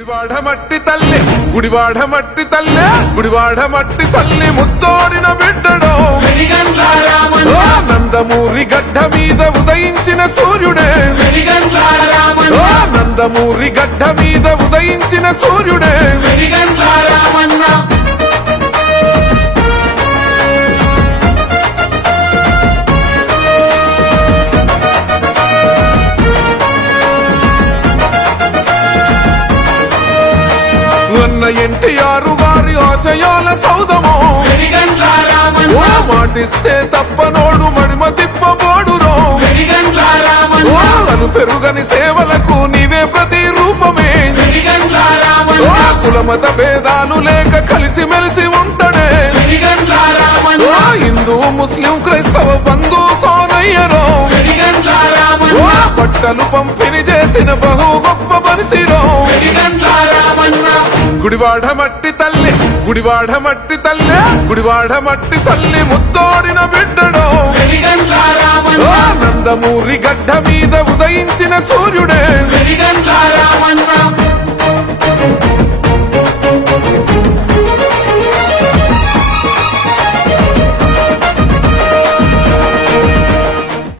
గుడివాడ మట్టి తల్లి గుడివాడ మట్టి తల్లి గుడివాడ మట్టి తల్లి ముత్తోడిన బిడ్డడో. నందమూరి గడ్డ మీద ఉదయించిన సూర్యుడే. నందమూరి గడ్డ మీద ఉదయించిన సూర్యుడే. అన్న ఎన్టీఆర్ గారి ఆశయాల సౌదమో మాటిస్తే తప్పనోడు మడిమ తిప్పబోడురో వెలిగండ్ల ఓ రామన్న. అను పెరుగని సేవలకు నీవే ప్రతి రూపమే. కులమత భేదాలు లేక కలిసి మెలిసి ఉంటడే హిందూ ముస్లిం క్రైస్తవ ఓ రామన్న. బట్టలు పంపిణీ చేసిన బహు గొప్ప గుడివాడ మట్టి తల్లి గుడివాడ మట్టి తల్లి గుడివాడ మట్టి తల్లి ముత్తోడిన బిడ్డడో. నందమూరి గడ్డ మీద ఉదయించిన సూర్యుడే.